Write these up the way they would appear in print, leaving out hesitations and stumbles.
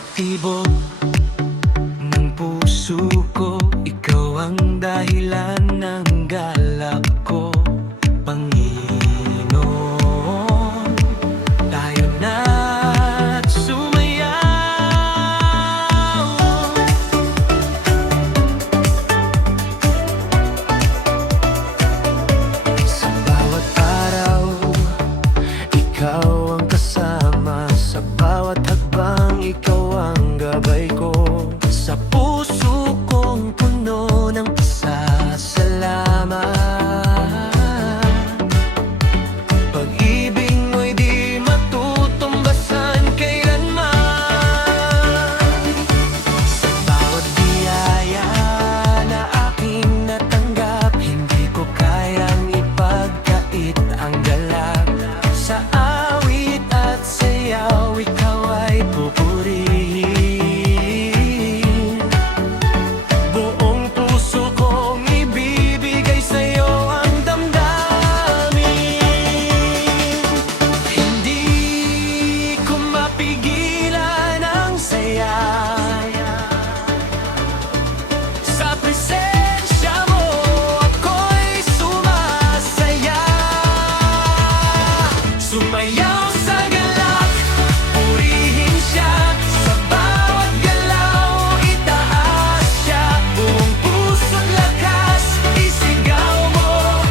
bawat tibok ng puso ko, ikaw ang dahilan ng galak ko. Panginoon, tayo na't sumayaw. Sa bawat araw, ikaw ang kasama. Sa bawat hakbang, ikaw ang gabay ko. Sa puso kong puno ng pasasalamat. Pag-ibig mo'y di matutumbasan kailanman. Sa bawat biyaya na aking natanggap, hindi ko kayang ipagkait ang galak. Sa awit at sayaw, ikaw ay pupurihin. Buong puso kong ibibigay sa'yo ang damdamin. Hindi ko mapigilan ang saya sa presensya mo, ako'y sumasaya. Sumayaw sa galak, purihin siya. Sa bawat galaw, itaas siya. Buong puso't lakas, isigaw mo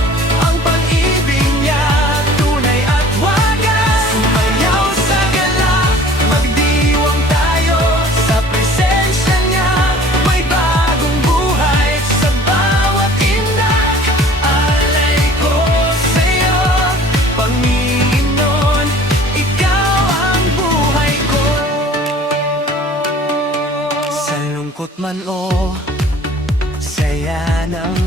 ang pag-ibig niya, tunay at wagas. Sumayaw sa galak, magdiwang tayo. Sa presensya niya, may bagong buhay. Sa bawat indak, alay ko sa'yo, Panginoon, ikaw ang buhay ko. Sa lungkot man o saya ng